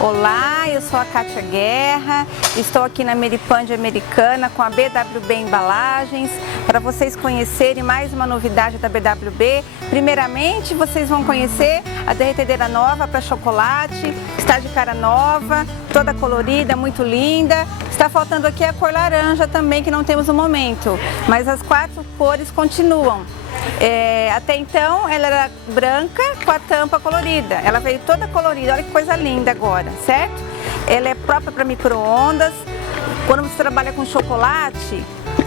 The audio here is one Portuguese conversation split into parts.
Olá, eu sou a Kátia Guerra, estou aqui na Ameripand Americana com a BWB Embalagens, para vocês conhecerem mais uma novidade da BWB. Primeiramente, vocês vão conhecer a derretedeira nova para chocolate, está de cara nova, toda colorida, muito linda. Está faltando aqui a cor laranja também, que não temos no momento, mas as 4 cores continuam. Até então ela era branca com a tampa colorida, ela veio toda colorida, olha que coisa linda agora, certo? Ela é própria para micro-ondas. Quando você trabalha com chocolate,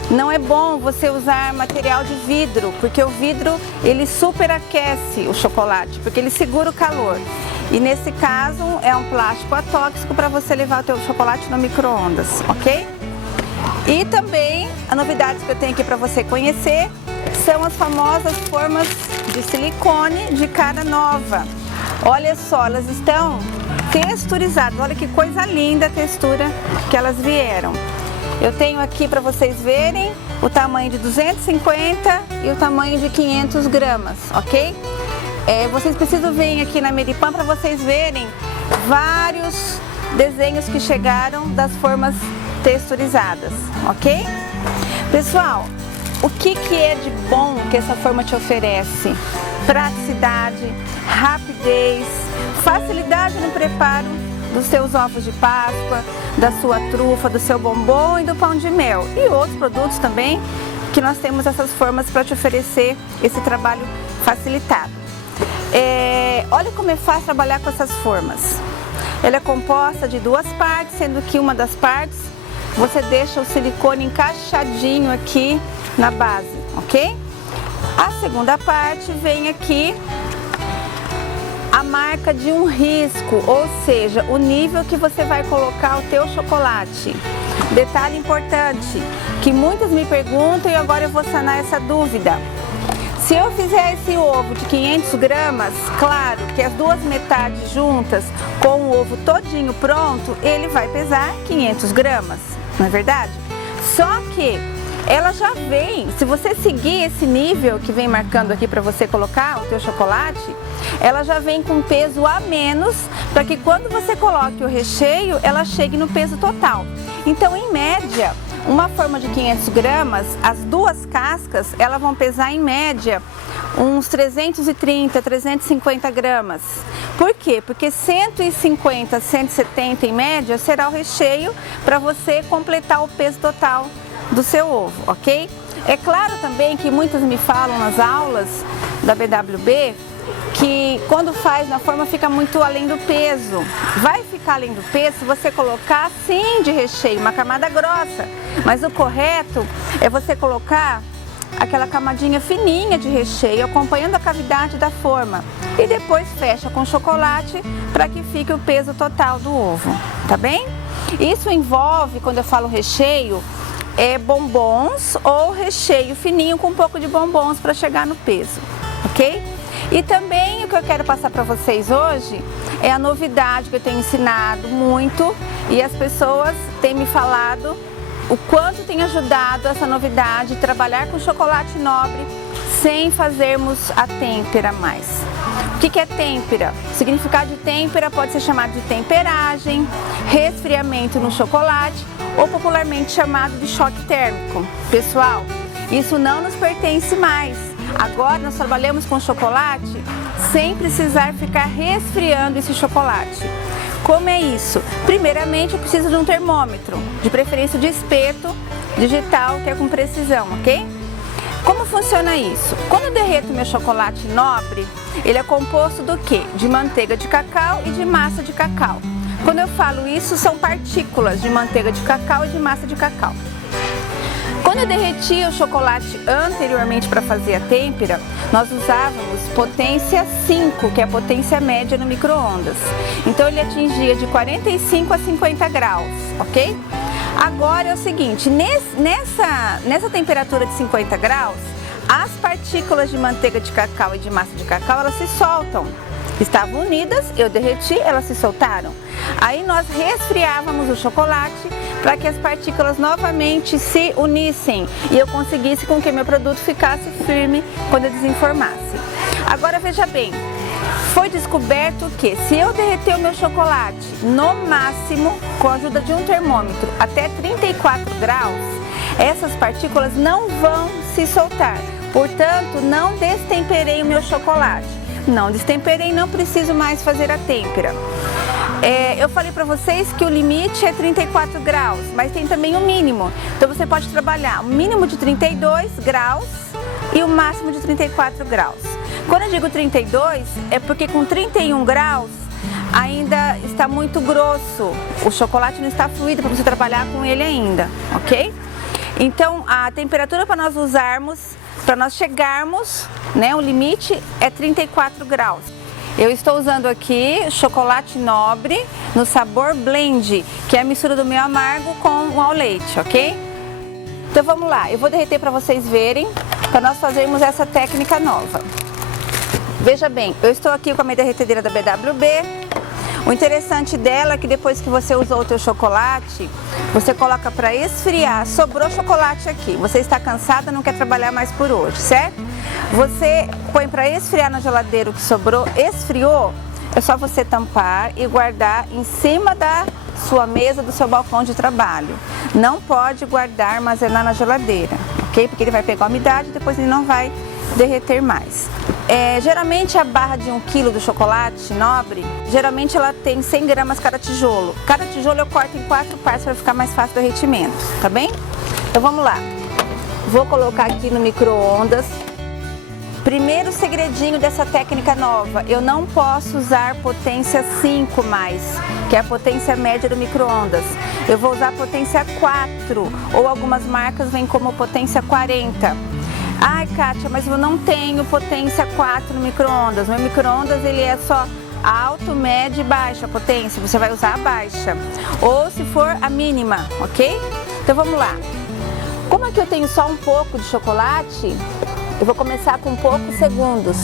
não é bom você usar material de vidro, porque o vidro ele superaquece o chocolate, porque ele segura o calor. E nesse caso é um plástico atóxico para você levar o teu chocolate no micro-ondas, ok? E também a novidade que eu tenho aqui para você conhecer são as famosas formas de silicone de cara nova. Olha só, elas estão texturizadas, olha que coisa linda a textura que elas vieram. Eu tenho aqui para vocês verem o tamanho de 250 e o tamanho de 500 gramas, ok? Vocês precisam vir aqui na Ameripand para vocês verem vários desenhos que chegaram das formas texturizadas, ok? Pessoal, o que é de bom que essa forma te oferece? Praticidade, rapidez, facilidade no preparo dos seus ovos de Páscoa, da sua trufa, do seu bombom e do pão de mel. E outros produtos também, que nós temos essas formas para te oferecer esse trabalho facilitado. Olha como é fácil trabalhar com essas formas. Ela é composta de 2 partes, sendo que uma das partes você deixa o silicone encaixadinho aqui na base, ok? A segunda parte vem aqui a marca de um risco, ou seja, o nível que você vai colocar o teu chocolate. Detalhe importante, que muitos me perguntam e agora eu vou sanar essa dúvida. Se eu fizer esse ovo de 500 gramas, claro que as 2 metades juntas com o ovo todinho pronto, ele vai pesar 500 gramas, não é verdade? Só que ela já vem, se você seguir esse nível que vem marcando aqui para você colocar o teu chocolate, ela já vem com peso a menos, para que quando você coloque o recheio, ela chegue no peso total. Então, em média, uma forma de 500 gramas, as 2 cascas, elas vão pesar em média uns 330, 350 gramas. Por quê? Porque 150, 170 em média será o recheio para você completar o peso total do seu ovo, ok? É claro também que muitos me falam nas aulas da BWB que quando faz na forma fica muito além do peso. Vai ficar além do peso se você colocar sim de recheio, uma camada grossa. Mas o correto é você colocar aquela camadinha fininha de recheio, acompanhando a cavidade da forma. E depois fecha com chocolate para que fique o peso total do ovo, tá bem? Isso envolve, quando eu falo recheio, bombons ou recheio fininho com um pouco de bombons para chegar no peso, ok? E também o que eu quero passar para vocês hoje é a novidade que eu tenho ensinado muito e as pessoas têm me falado o quanto tem ajudado essa novidade de trabalhar com chocolate nobre sem fazermos a têmpera mais. O que é têmpera? O significado de têmpera pode ser chamado de temperagem, resfriamento no chocolate ou popularmente chamado de choque térmico. Pessoal, isso não nos pertence mais. Agora nós trabalhamos com chocolate sem precisar ficar resfriando esse chocolate. Como é isso? Primeiramente eu preciso de um termômetro, de preferência de espeto digital, que é com precisão, ok? Como funciona isso? Quando eu derreto meu chocolate nobre, ele é composto do quê? De manteiga de cacau e de massa de cacau. Quando eu falo isso, são partículas de manteiga de cacau e de massa de cacau. Quando eu derretia o chocolate anteriormente para fazer a têmpera, nós usávamos potência 5, que é a potência média no micro-ondas. Então ele atingia de 45 a 50 graus, ok? Agora é o seguinte, nessa temperatura de 50 graus, as partículas de manteiga de cacau e de massa de cacau, elas se soltam. Estavam unidas, eu derreti, elas se soltaram. Aí nós resfriávamos o chocolate para que as partículas novamente se unissem e eu conseguisse com que meu produto ficasse firme quando eu desenformasse. Agora veja bem, Foi descoberto que se eu derreter o meu chocolate no máximo, com a ajuda de um termômetro, até 34 graus, essas partículas não vão se soltar. Portanto, não destemperei o meu chocolate. Não destemperei, não preciso mais fazer a têmpera. Eu falei para vocês que o limite é 34 graus, mas tem também o mínimo. Então você pode trabalhar o mínimo de 32 graus e o máximo de 34 graus. Quando eu digo 32, é porque com 31 graus ainda está muito grosso. O chocolate não está fluido para você trabalhar com ele ainda, ok? Então a temperatura para nós usarmos, para nós chegarmos, né, o limite é 34 graus. Eu estou usando aqui chocolate nobre no sabor blend, que é a mistura do mel amargo com o ao leite, ok? Então vamos lá, eu vou derreter para vocês verem, para nós fazermos essa técnica nova. Veja bem, eu estou aqui com a minha derretedeira da BWB. O interessante dela é que depois que você usou o teu chocolate, você coloca para esfriar. Sobrou chocolate aqui, você está cansada, não quer trabalhar mais por hoje, certo? Você põe para esfriar na geladeira o que sobrou, esfriou, é só você tampar e guardar em cima da sua mesa, do seu balcão de trabalho. Não pode guardar, armazenar na geladeira, ok? Porque ele vai pegar a umidade e depois ele não vai derreter mais. Geralmente a barra de 1 kg do chocolate nobre, geralmente ela tem 100 gramas cada tijolo. Cada tijolo eu corto em 4 partes para ficar mais fácil o derretimento, tá bem? Então vamos lá. Vou colocar aqui no micro-ondas. Primeiro segredinho dessa técnica nova, eu não posso usar potência 5 mais, que é a potência média do micro-ondas. Eu vou usar potência 4, ou algumas marcas vêm como potência 40. Ai, Kátia, mas eu não tenho potência 4 no micro-ondas. Meu micro-ondas ele é só alto, médio e baixa potência. Você vai usar a baixa. Ou se for a mínima, ok? Então vamos lá. Como aqui eu tenho só um pouco de chocolate, eu vou começar com poucos segundos.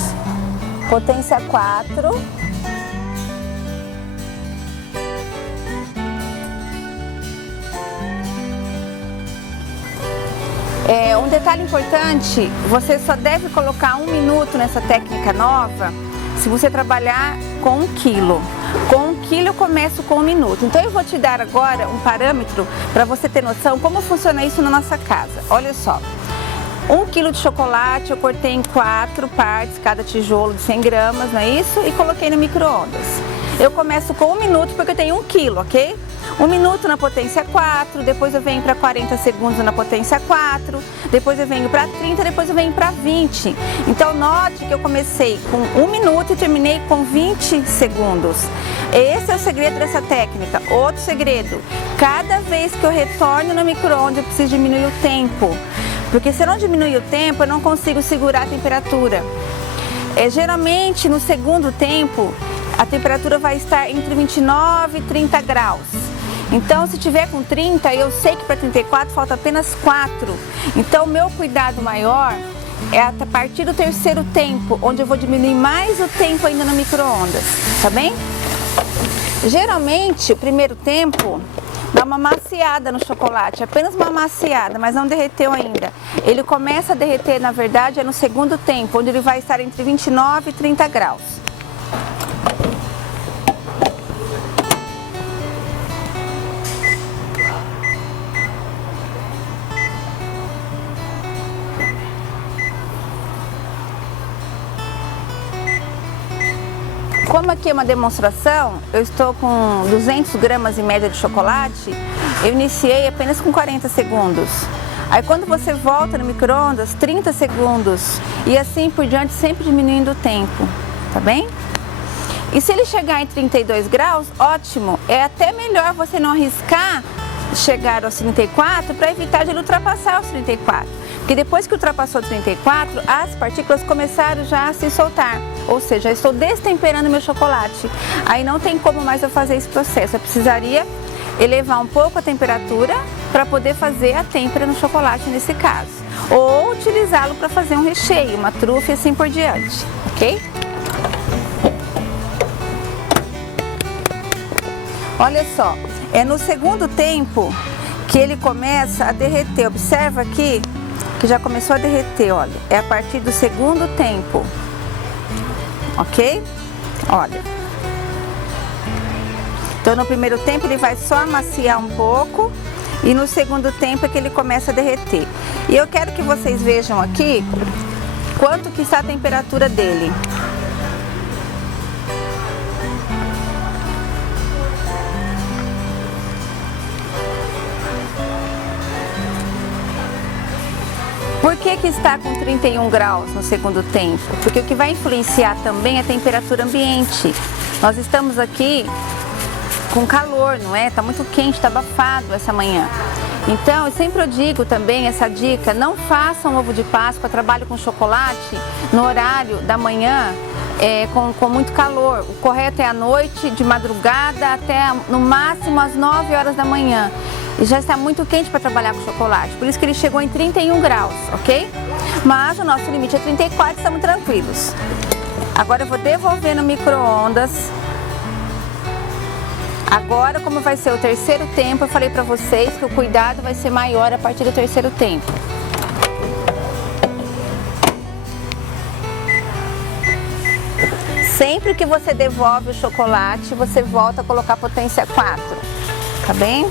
Potência 4. Um detalhe importante, você só deve colocar 1 minuto nessa técnica nova se você trabalhar com 1 kg. Com 1 kg eu começo com 1 minuto. Então eu vou te dar agora um parâmetro para você ter noção como funciona isso na nossa casa. Olha só, 1 kg de chocolate eu cortei em 4 partes, cada tijolo de 100 gramas, não é isso? E coloquei no micro-ondas. Eu começo com 1 minuto porque eu tenho 1 kg, ok? 1 minuto na potência 4, depois eu venho para 40 segundos na potência 4, depois eu venho para 30, depois eu venho para 20. Então note que eu comecei com 1 minuto e terminei com 20 segundos. Esse é o segredo dessa técnica. Outro segredo, cada vez que eu retorno no micro-ondas eu preciso diminuir o tempo, porque se eu não diminuir o tempo eu não consigo segurar a temperatura. Geralmente no segundo tempo a temperatura vai estar entre 29 e 30 graus. Então, se tiver com 30, eu sei que para 34 falta apenas 4. Então, o meu cuidado maior é a partir do terceiro tempo, onde eu vou diminuir mais o tempo ainda no micro-ondas, tá bem? Geralmente, o primeiro tempo dá uma maciada no chocolate, apenas uma maciada, mas não derreteu ainda. Ele começa a derreter, na verdade, é no segundo tempo, onde ele vai estar entre 29 e 30 graus. Como aqui é uma demonstração, eu estou com 200 gramas em média de chocolate, eu iniciei apenas com 40 segundos. Aí quando você volta no micro-ondas, 30 segundos e assim por diante, sempre diminuindo o tempo, tá bem? E se ele chegar em 32 graus, ótimo, é até melhor você não arriscar chegar aos 34 para evitar de ele ultrapassar os 34. Porque depois que ultrapassou 34, as partículas começaram já a se soltar. Ou seja, eu estou destemperando meu chocolate. Aí não tem como mais eu fazer esse processo. Eu precisaria elevar um pouco a temperatura para poder fazer a têmpera no chocolate nesse caso. Ou utilizá-lo para fazer um recheio, uma trufa e assim por diante. Ok? Olha só, é no segundo tempo que ele começa a derreter. Observa aqui que já começou a derreter, olha. É a partir do segundo tempo. Ok? Olha. Então no primeiro tempo ele vai só amaciar um pouco e no segundo tempo é que ele começa a derreter. E eu quero que vocês vejam aqui quanto que está a temperatura dele. Por que está com 31 graus no segundo tempo? Porque o que vai influenciar também é a temperatura ambiente. Nós estamos aqui com calor, não é? Tá muito quente, está abafado essa manhã. Então, eu sempre digo também essa dica, não façam ovo de Páscoa, trabalhe com chocolate no horário da manhã com muito calor. O correto é à noite, de madrugada, até no máximo às 9 horas da manhã. E já está muito quente para trabalhar com chocolate, por isso que ele chegou em 31 graus, ok? Mas o nosso limite é 34, estamos tranquilos. Agora eu vou devolver no micro-ondas. Agora, como vai ser o terceiro tempo, eu falei para vocês que o cuidado vai ser maior a partir do terceiro tempo. Sempre que você devolve o chocolate, você volta a colocar potência 4, tá bem?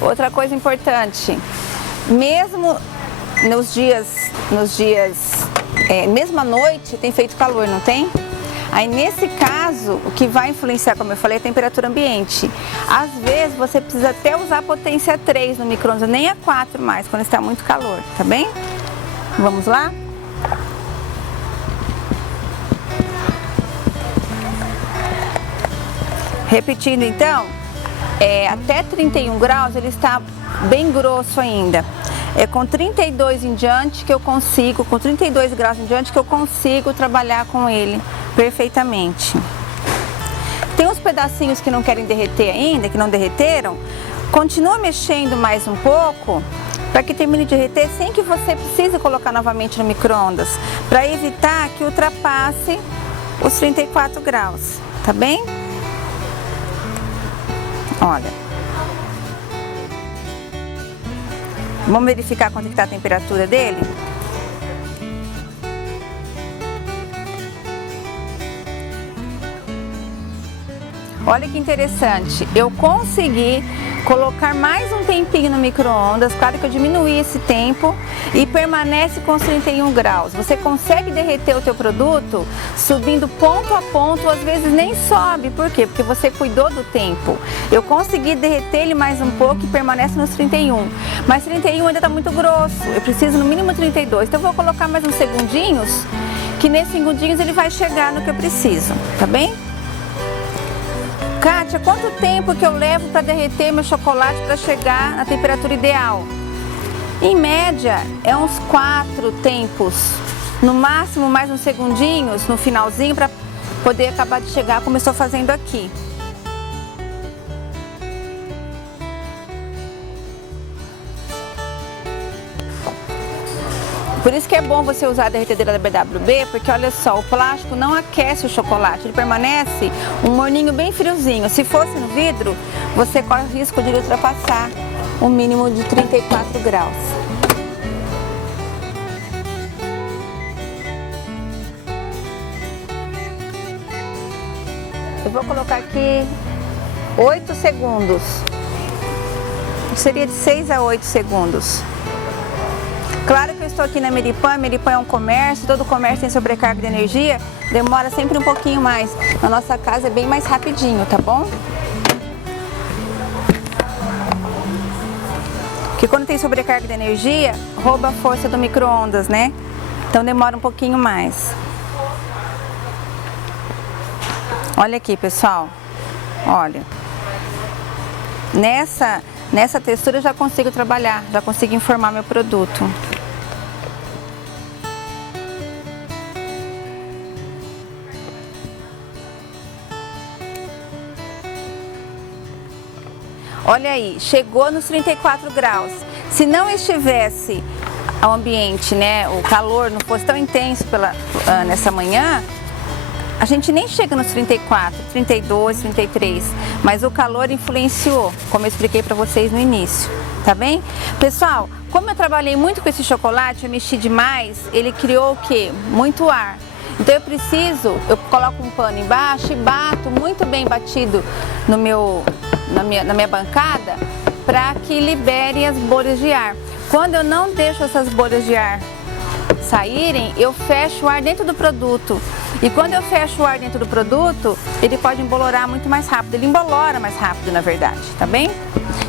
Outra coisa importante, mesmo mesmo à noite tem feito calor, não tem? Aí nesse caso, o que vai influenciar, como eu falei, é a temperatura ambiente. Às vezes você precisa até usar a potência 3 no micro-ondas, nem a 4 mais, quando está muito calor, tá bem? Vamos lá? Repetindo então, até 31 graus ele está bem grosso ainda. É com 32 em diante que eu consigo, com 32 graus em diante que eu consigo trabalhar com ele perfeitamente. Tem uns pedacinhos que não querem derreter ainda, que não derreteram. Continua mexendo mais um pouco para que termine de derreter sem que você precise colocar novamente no micro-ondas, para evitar que ultrapasse os 34 graus, tá bem? Olha, vamos verificar quanto está a temperatura dele? Olha que interessante, eu consegui colocar mais um tempinho no micro-ondas, claro que eu diminuí esse tempo e permanece com os 31 graus. Você consegue derreter o teu produto subindo ponto a ponto, às vezes nem sobe. Por quê? Porque você cuidou do tempo. Eu consegui derreter ele mais um pouco e permanece nos 31. Mas 31 ainda está muito grosso, eu preciso no mínimo 32. Então eu vou colocar mais uns segundinhos, que nesses segundinhos ele vai chegar no que eu preciso, tá bem? Kátia, quanto tempo que eu levo para derreter meu chocolate para chegar na temperatura ideal? Em média, é uns 4 tempos, no máximo mais uns segundinhos no finalzinho para poder acabar de chegar como eu estou fazendo aqui. Por isso que é bom você usar a derretedeira da BWB, porque olha só, o plástico não aquece o chocolate, ele permanece um morninho bem friozinho. Se fosse no vidro, você corre o risco de ultrapassar o mínimo de 34 graus. Eu vou colocar aqui 8 segundos. Seria de 6 a 8 segundos. Claro que eu estou aqui na Meripan, a Meripan é um comércio, todo comércio tem sobrecarga de energia, demora sempre um pouquinho mais. Na nossa casa é bem mais rapidinho, tá bom? Porque quando tem sobrecarga de energia, rouba a força do micro-ondas, né? Então demora um pouquinho mais. Olha aqui, pessoal. Olha. Nessa textura eu já consigo trabalhar, já consigo informar meu produto. Olha aí, chegou nos 34 graus. Se não estivesse o ambiente, né, o calor não fosse tão intenso nessa manhã, A gente nem chega nos 34, 32, 33, mas o calor influenciou, como eu expliquei para vocês no início, tá bem? Pessoal, como eu trabalhei muito com esse chocolate, eu mexi demais, ele criou o quê? Muito ar. Então eu coloco um pano embaixo e bato muito bem batido na minha bancada para que libere as bolhas de ar. Quando eu não deixo essas bolhas de ar saírem, eu fecho o ar dentro do produto. E quando eu fecho o ar dentro do produto, ele pode embolorar muito mais rápido. Ele embolora mais rápido, na verdade, tá bem?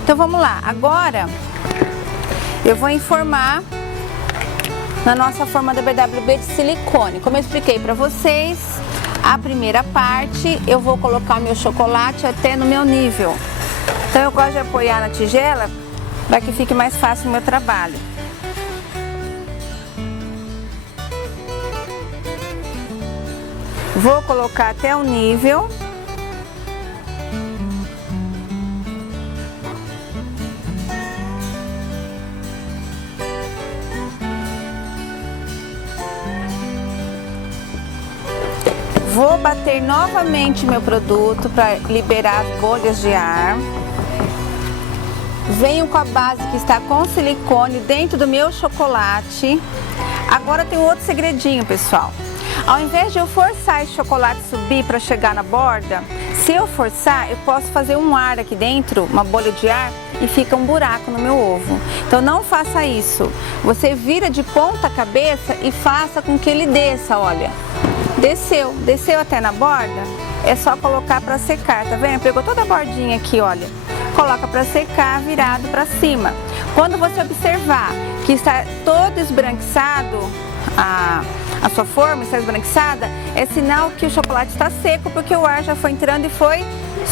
Então vamos lá. Agora eu vou informar na nossa forma da BWB de silicone. Como eu expliquei para vocês, a primeira parte eu vou colocar o meu chocolate até no meu nível. Então eu gosto de apoiar na tigela para que fique mais fácil o meu trabalho. Vou colocar até o nível. Vou bater novamente meu produto para liberar as bolhas de ar. Venho com a base que está com silicone dentro do meu chocolate. Agora tem um outro segredinho, pessoal. Ao invés de eu forçar esse chocolate subir para chegar na borda, se eu forçar, eu posso fazer um ar aqui dentro, uma bolha de ar, e fica um buraco no meu ovo. Então não faça isso. Você vira de ponta cabeça e faça com que ele desça, olha. Desceu até na borda, é só colocar para secar, tá vendo? Pegou toda a bordinha aqui, olha. Coloca para secar virado para cima. Quando você observar que está todo esbranquiçado, a sua forma está esbranquiçada, é sinal que o chocolate está seco, porque o ar já foi entrando e foi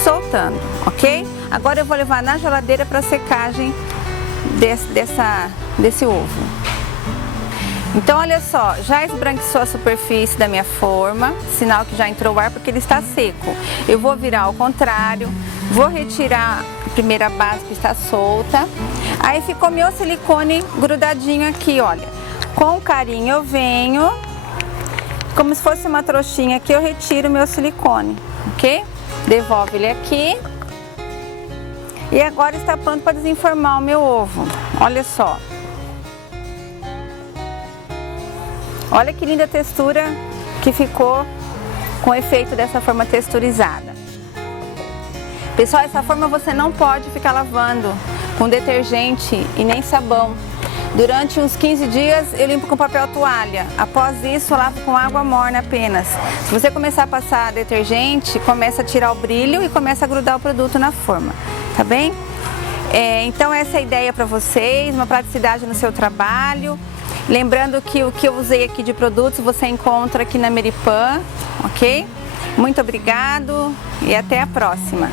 soltando, ok? Agora eu vou levar na geladeira para secagem desse ovo. Então olha só, já esbranquiçou a superfície da minha forma, sinal que já entrou o ar porque ele está seco. Eu vou virar ao contrário, vou retirar a primeira base que está solta. Aí ficou meu silicone grudadinho aqui, olha. Com carinho eu venho, como se fosse uma trouxinha aqui, eu retiro o meu silicone, ok? Devolvo ele aqui. E agora está pronto para desenformar o meu ovo, olha só. Olha que linda textura que ficou com o efeito dessa forma texturizada. Pessoal, essa forma você não pode ficar lavando com detergente e nem sabão. Durante uns 15 dias eu limpo com papel toalha. Após isso eu lavo com água morna apenas. Se você começar a passar detergente, começa a tirar o brilho e começa a grudar o produto na forma, tá bem? Então essa é a ideia para vocês, uma praticidade no seu trabalho. Lembrando que o que eu usei aqui de produtos você encontra aqui na Meripan, ok? Muito obrigado e até a próxima!